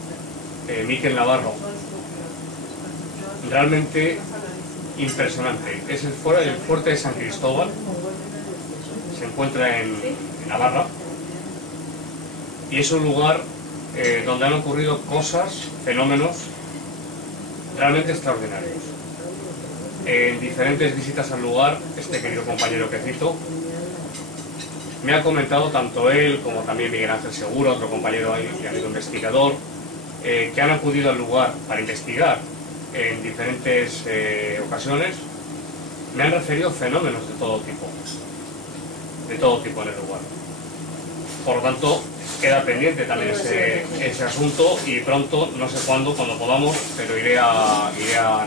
Miquel Navarro, realmente impresionante. Es el fuerte de San Cristóbal, se encuentra en Navarra, y es un lugar donde han ocurrido cosas, fenómenos realmente extraordinarios. En diferentes visitas al lugar, este querido compañero que cito, me ha comentado tanto él como también Miguel Ángel Seguro, otro compañero y amigo investigador, que han acudido al lugar para investigar en diferentes ocasiones, me han referido fenómenos de todo tipo en el lugar. Por lo tanto, queda pendiente también ese asunto y pronto, no sé cuándo, cuando podamos, pero iré a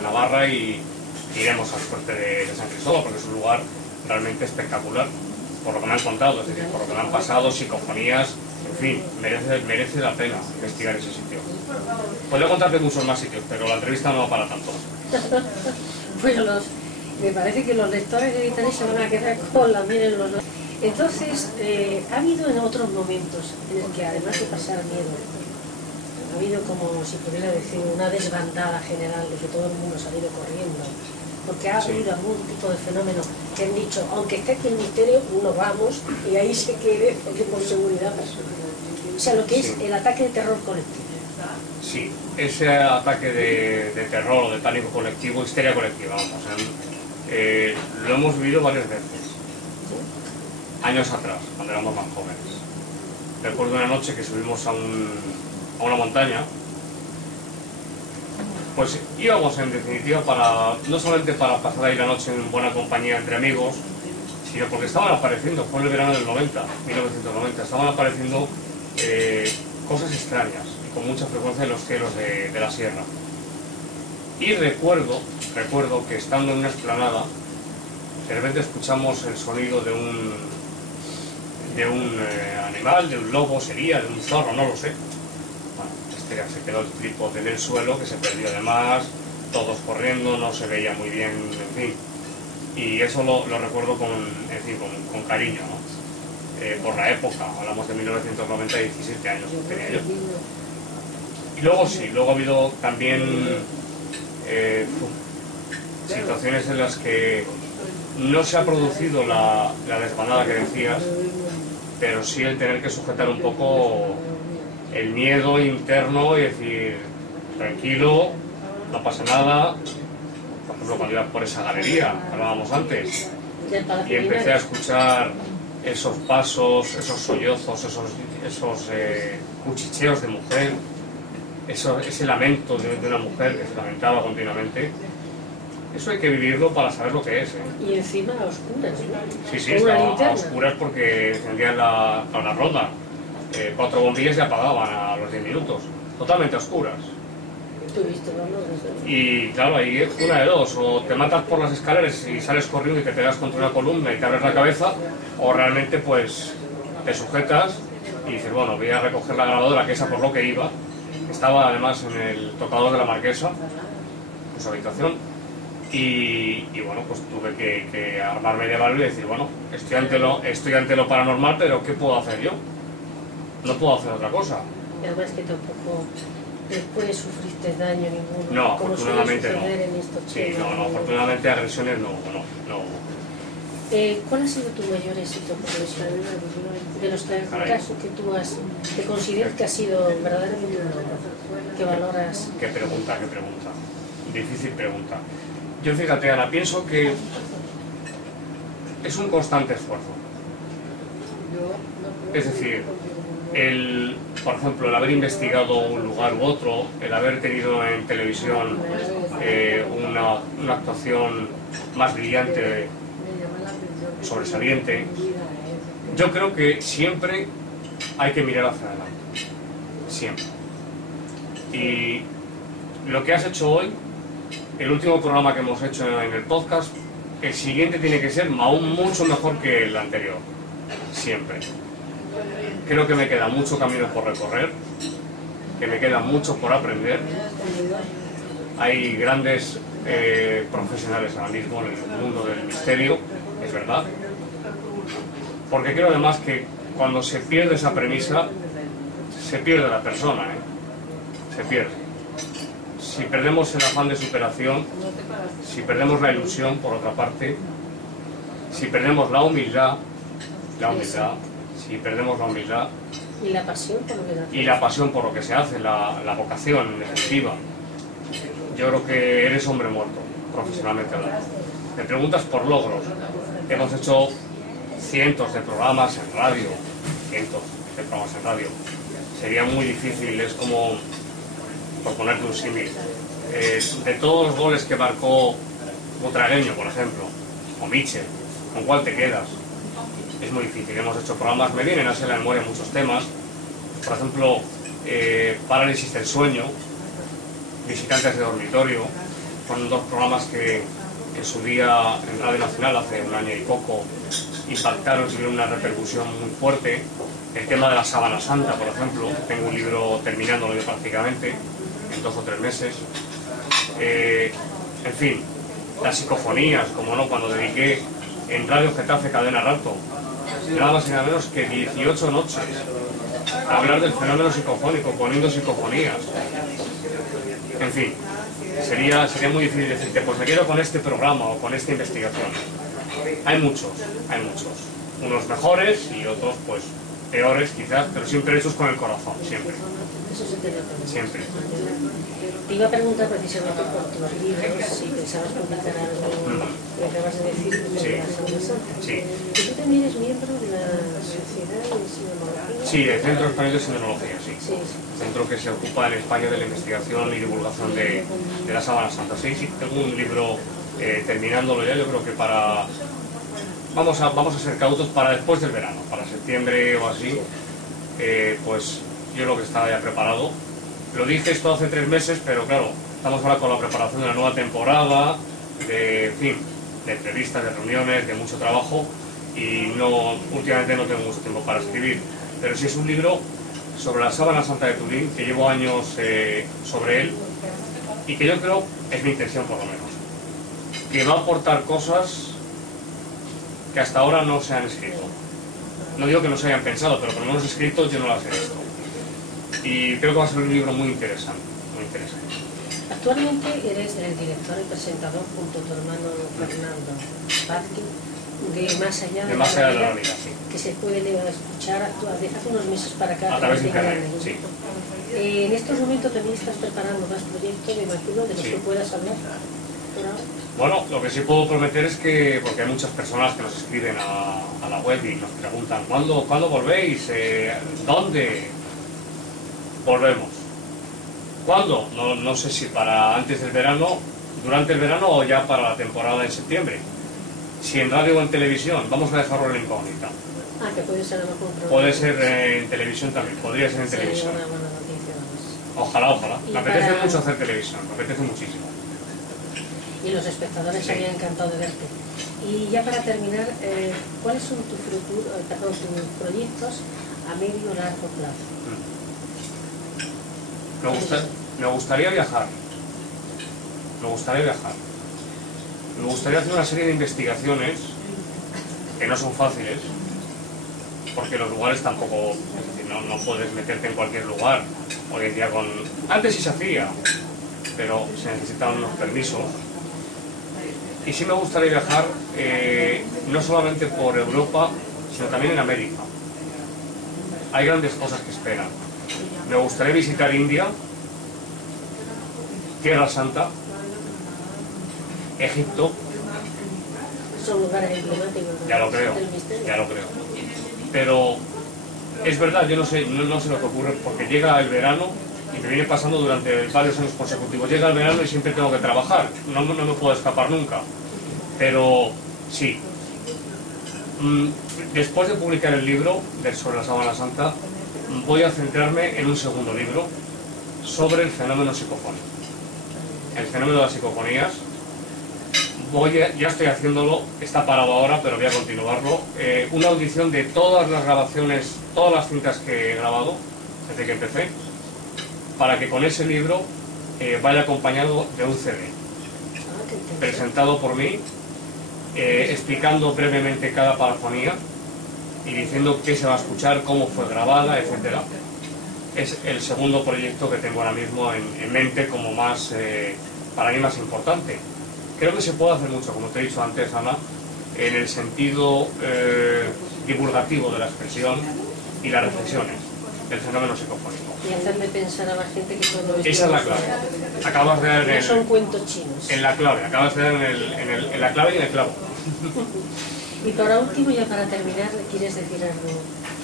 Navarra y iremos al fuerte de San Cristóbal, porque es un lugar realmente espectacular, por lo que me han contado, es decir, por lo que me han pasado, psicofonías, en fin, merece la pena investigar ese sitio. Podría contarte muchos más sitios, pero la entrevista no va para tanto. Pues me parece que los lectores de Internet se van a quedar con la miel en los ojos. Entonces, ha habido en otros momentos en el que, además de pasar miedo, ha habido, como si pudiera decir, una desbandada general de que todo el mundo ha salido corriendo, porque ha habido algún tipo de fenómeno que han dicho, aunque esté aquí el misterio, no vamos y ahí se quede, porque por seguridad personal. O sea, lo que es el ataque de terror colectivo. Sí, ese ataque de terror o de pánico colectivo, histeria colectiva, vamos, lo hemos vivido varias veces. Años atrás, cuando éramos más jóvenes. Recuerdo una noche que subimos a una montaña, pues íbamos en definitiva no solamente para pasar ahí la noche en buena compañía entre amigos, sino porque estaban apareciendo, fue en el verano del 1990, estaban apareciendo cosas extrañas y con mucha frecuencia en los cielos de la sierra. Y recuerdo que estando en una explanada, de repente escuchamos el sonido de un animal, de un lobo sería, de un zorro, no lo sé. Bueno, se quedó el trípode en el suelo, que se perdió además, todos corriendo, no se veía muy bien, en fin. Y eso lo recuerdo con cariño, ¿no? Por la época, hablamos de 1990, 17 años que tenía yo. Y luego ha habido también situaciones en las que no se ha producido la desbandada que decías, pero sí el tener que sujetar un poco el miedo interno y decir, tranquilo, no pasa nada. Por ejemplo, cuando iba por esa galería que hablábamos antes y empecé a escuchar esos pasos, esos sollozos, esos cuchicheos de mujer, ese lamento de una mujer que se lamentaba continuamente, Eso hay que vivirlo para saber lo que es, ¿eh? Y encima a oscuras, ¿no? Sí, Con una estaba a linterna. oscuras porque encendían la ronda. 4 bombillas y apagaban a los 10 minutos. Totalmente a oscuras. Tuviste, vamos, Y claro, ahí es una de dos, o te matas por las escaleras y sales corriendo y te pegas contra una columna y te abres la cabeza, o realmente pues te sujetas y dices, bueno, voy a recoger la grabadora, que esa por lo que iba. Estaba además en el tocador de la Marquesa, en su habitación, y bueno, pues tuve que armarme de valor y decir, bueno, estoy ante lo paranormal, pero ¿qué puedo hacer yo? No puedo hacer otra cosa. Y además que tampoco después sufriste daño ninguno. No, como suele afortunadamente no. suceder en estos Sí, chicos. no, afortunadamente agresiones no. ¿Cuál ha sido tu mayor éxito profesional de los Caray. casos que tú te consideras que ha sido verdaderamente un logro, que valoras? Qué pregunta. Difícil pregunta. Yo fíjate, Ana, pienso que es un constante esfuerzo. Es decir, por ejemplo, el haber investigado un lugar u otro, el haber tenido en televisión una actuación más brillante, sobresaliente, yo creo que siempre hay que mirar hacia adelante. Siempre. Y lo que has hecho hoy, el último programa que hemos hecho en el podcast, el siguiente tiene que ser aún mucho mejor que el anterior. Siempre. Creo que me queda mucho camino por recorrer, que me queda mucho por aprender. Hay grandes profesionales ahora mismo en el mundo del misterio, es verdad. Porque creo además que cuando se pierde esa premisa, se pierde la persona, ¿eh? Se pierde. Si perdemos el afán de superación, si perdemos la ilusión, por otra parte, si perdemos la humildad, si perdemos la humildad Y la pasión por lo que haces. y la pasión por lo que se hace, la vocación en definitiva, yo creo que eres hombre muerto, profesionalmente hablando. Me preguntas por logros. Hemos hecho cientos de programas en radio, Sería muy difícil, es como, por ponerte un símil, de todos los goles que marcó Butragueño, por ejemplo, o Mitchell, ¿con cuál te quedas? Es muy difícil. Hemos hecho programas, me vienen así a la memoria muchos temas, por ejemplo, parálisis del sueño, visitantes de dormitorio, fueron 2 programas que en su día en Radio Nacional, hace un año y poco, impactaron, tuvieron una repercusión muy fuerte. El tema de la sábana santa, por ejemplo, tengo un libro terminándolo yo prácticamente, en 2 o 3 meses. En fin, las psicofonías, como no, cuando dediqué en Radio Getafe Cadena Rato, nada más y nada menos que 18 noches a hablar del fenómeno psicofónico, poniendo psicofonías. En fin, sería muy difícil decirte, pues me quedo con este programa o con esta investigación. Hay muchos, unos mejores y otros pues peores quizás, pero siempre hechos con el corazón, siempre. Eso se te nota. Siempre. Te iba a preguntar precisamente por tus libros, si pensabas publicar algo, que acabas de decir, Sí. de la Semana Santa. Sí. Y tú también eres miembro de la Sociedad de Sinología. Sí, el Centro Español de Sinología, sí. Sí. Centro que se ocupa en España de la investigación y divulgación de la Sábana Santa. Sí, tengo un libro terminándolo ya, yo creo que para... Vamos a ser cautos para después del verano, para septiembre o así, pues yo creo que está ya preparado. Lo dije esto hace 3 meses, pero claro, estamos ahora con la preparación de la nueva temporada, en fin, de entrevistas, de reuniones, de mucho trabajo, y últimamente no tengo mucho tiempo para escribir. Pero sí es un libro sobre la Sábana Santa de Turín, que llevo años sobre él, y que yo creo, es mi intención por lo menos, que va a aportar cosas que hasta ahora no se han escrito. No digo que no se hayan pensado, pero por lo menos escrito yo no las he visto. Y creo que va a ser un libro muy interesante, muy interesante. Actualmente eres el director y presentador junto a tu hermano Fernando Vázquez de Más allá De Más allá de la realidad, sí. que se puede escuchar desde hace unos meses para acá. A través de internet, sí. En estos momentos también estás preparando más proyectos, me imagino, de los Sí. que puedas hablar. ¿Por ahora? Bueno, lo que sí puedo prometer es que, porque hay muchas personas que nos escriben a la web y nos preguntan ¿cuándo volvéis? ¿Dónde? Volvemos. ¿Cuándo? No sé si para antes del verano durante el verano o ya para la temporada en septiembre. Si en radio o en televisión, vamos a dejarlo en la incógnita. Ah, que puede ser a lo mejor un Puede ser en televisión también, podría ser en televisión. Sería una buena noticia, vamos. Ojalá, ojalá. Y Me apetece para- mucho hacer televisión, me apetece muchísimo. Y los espectadores Sí. se habían encantado de verte. Y ya para terminar, ¿cuáles son tus proyectos a medio o largo plazo? Me gustaría viajar. Me gustaría viajar. Me gustaría hacer una serie de investigaciones que no son fáciles, porque los lugares tampoco, es decir, no puedes meterte en cualquier lugar. Hoy en día antes sí se hacía, pero se necesitaban unos permisos. Y sí me gustaría viajar no solamente por Europa, sino también en América. Hay grandes cosas que esperan. Me gustaría visitar India, Tierra Santa, Egipto. Son lugares emblemáticos, ¿no? Ya lo creo, del misterio. ya lo creo. Pero es verdad, yo no sé lo que ocurre, porque llega el verano y me viene pasando durante varios años consecutivos. Llega el verano y siempre tengo que trabajar, no me puedo escapar nunca. Pero sí, después de publicar el libro sobre la Sábana Santa, voy a centrarme en un segundo libro sobre el fenómeno psicofónico. El fenómeno de las psicofonías. Ya estoy haciéndolo, está parado ahora, pero voy a continuarlo. Una audición de todas las grabaciones, todas las cintas que he grabado desde que empecé, para que con ese libro vaya acompañado de un CD, Ah, qué interesante. presentado por mí, explicando brevemente cada parafonía y diciendo qué se va a escuchar, cómo fue grabada, etc. Es el segundo proyecto que tengo ahora mismo en mente como para mí más importante. Creo que se puede hacer mucho, como te he dicho antes, Ana, en el sentido divulgativo de la expresión y las reflexiones del fenómeno psicofónico. Y hacerle pensar a la gente que todo esto Esa es la clave. Acabas de dar no son cuentos chinos. en la clave, acabas de dar en la clave y en el clavo. Y para último, ya para terminar, ¿le quieres decir algo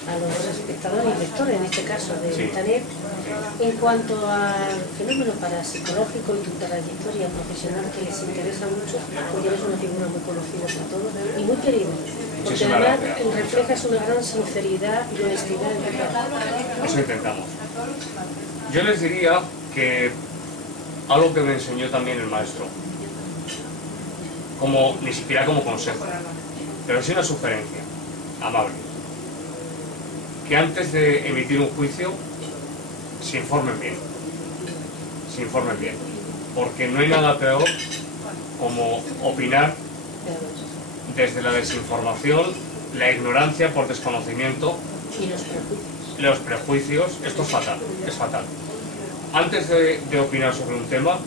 a los espectadores y lectores, en este caso de Sí. Internet, en cuanto al fenómeno parapsicológico y tu trayectoria profesional que les interesa mucho, porque eres una figura muy conocida por todos y muy querida? Porque Muchísimas además gracias. reflejas una gran sinceridad y honestidad en tu trabajo. Eso intentamos. Yo les diría que algo que me enseñó también el maestro, ni siquiera como consejo, pero sí una sugerencia amable, que antes de emitir un juicio se informen bien, porque no hay nada peor como opinar desde la desinformación, la ignorancia por desconocimiento, Y los prejuicios. los prejuicios. Esto es fatal, es fatal. Antes de opinar sobre un tema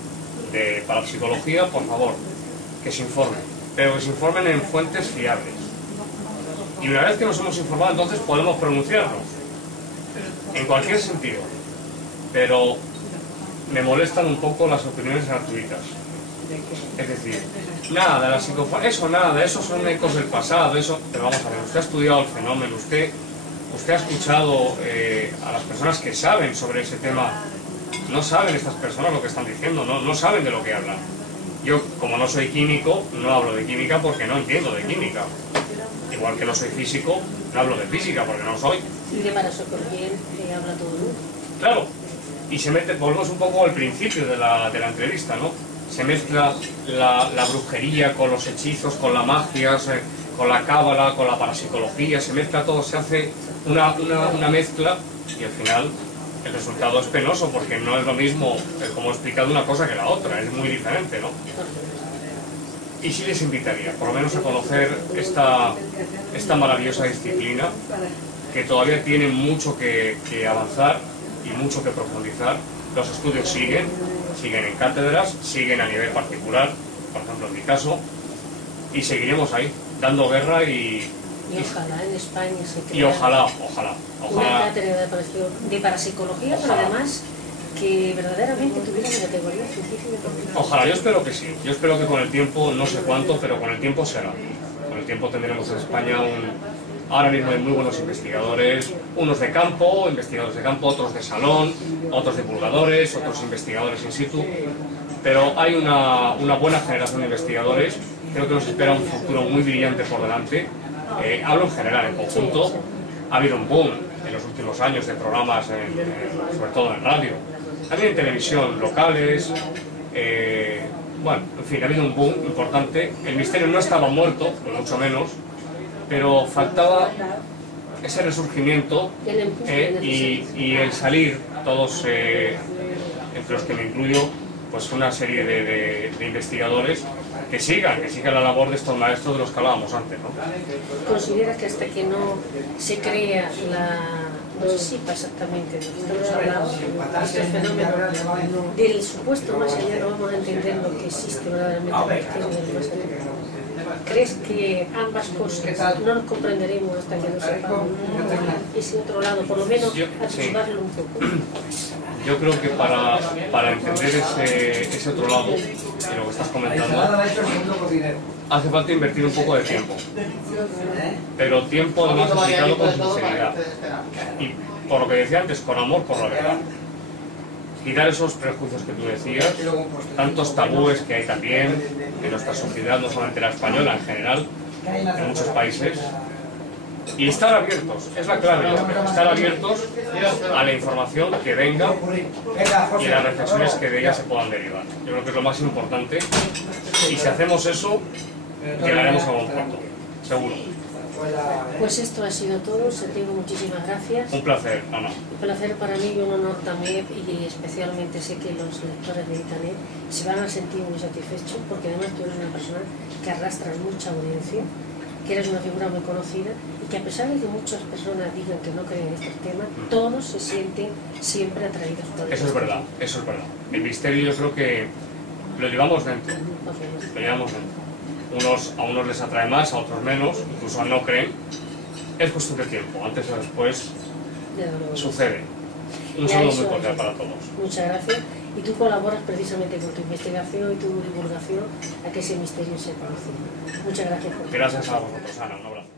de parapsicología, por favor, que se informen, pero que se informen en fuentes fiables. Y una vez que nos hemos informado, entonces podemos pronunciarnos, en cualquier sentido. Pero me molestan un poco las opiniones gratuitas. Es decir, nada de la psicofonía, eso son ecos del pasado, eso. Pero vamos a ver, usted ha estudiado el fenómeno, usted ha escuchado a las personas que saben sobre ese tema. No saben estas personas lo que están diciendo, no saben de lo que hablan. Yo, como no soy químico, no hablo de química porque no entiendo de química. Igual que no soy físico, no hablo de física porque no soy. Y de parapsicología habla todo el mundo. Claro, y volvemos un poco al principio de la entrevista, ¿no? Se mezcla la brujería con los hechizos, con la magia, con la cábala, con la parapsicología, se mezcla todo, se hace una mezcla y al final el resultado es penoso porque no es lo mismo, como he explicado, una cosa que la otra, es muy diferente, ¿no? Y sí les invitaría, por lo menos a conocer esta maravillosa disciplina que todavía tiene mucho que avanzar y mucho que profundizar. Los estudios siguen en cátedras, siguen a nivel particular, por ejemplo en mi caso, y seguiremos ahí, dando guerra y ojalá en España se cree y ojalá. una cátedra de parapsicología, pero además que verdaderamente tuviera una categoría científica. Ojalá, yo espero que sí. Yo espero que con el tiempo, no sé cuánto, pero con el tiempo será. Con el tiempo tendremos en España Ahora mismo hay muy buenos investigadores, unos de campo, investigadores de campo, otros de salón, otros divulgadores, otros investigadores in situ, pero hay una buena generación de investigadores. Creo que nos espera un futuro muy brillante por delante. Hablo en general, en conjunto. Ha habido un boom en los últimos años de programas, sobre todo en radio, también en televisión, locales. Bueno, en fin, ha habido un boom importante. El misterio no estaba muerto, ni mucho menos, pero faltaba ese resurgimiento y el salir, todos, entre los que me incluyo, pues una serie de investigadores que sigan la labor de estos maestros de los que hablábamos antes, ¿no? ¿Considera que hasta que no se crea no se sepa exactamente de lo que estamos hablando, este fenómeno del supuesto más allá, no vamos a entender lo que existe verdaderamente en el misterio del más allá? ¿Crees que ambas cosas no nos comprenderemos hasta que no sepamos ese otro lado, por lo menos atisbarlo un poco? Yo creo que para entender ese otro lado, y lo que estás comentando, hace falta invertir un poco de tiempo. Pero tiempo además aplicado con sinceridad. Y por lo que decía antes, con amor por la verdad. Quitar esos prejuicios que tú decías, tantos tabúes que hay también en nuestra sociedad, no solamente la española, en general, en muchos países. Y estar abiertos, es la clave, estar abiertos a la información que venga y a las reflexiones que de ella se puedan derivar. Yo creo que es lo más importante, y si hacemos eso, llegaremos a buen puerto, seguro. Pues esto ha sido todo, Santiago, muchísimas gracias. Un placer, Ana. Un placer para mí y un honor también, y especialmente sé que los lectores de Itanet se van a sentir muy satisfechos, porque además tú eres una persona que arrastra mucha audiencia, que eres una figura muy conocida y que a pesar de que muchas personas digan que no creen en estos temas, todos se sienten siempre atraídos por eso. Es verdad, eso es verdad. El misterio yo creo que lo llevamos dentro, lo llevamos dentro. A unos les atrae más, a otros menos, incluso no creen. Es cuestión de tiempo, antes o después sucede. Un saludo muy cordial para todos. Muchas gracias. Y tú colaboras precisamente con tu investigación y tu divulgación a que ese misterio sea conocido. Muchas gracias por todo. Gracias a vosotros, Ana. Un abrazo.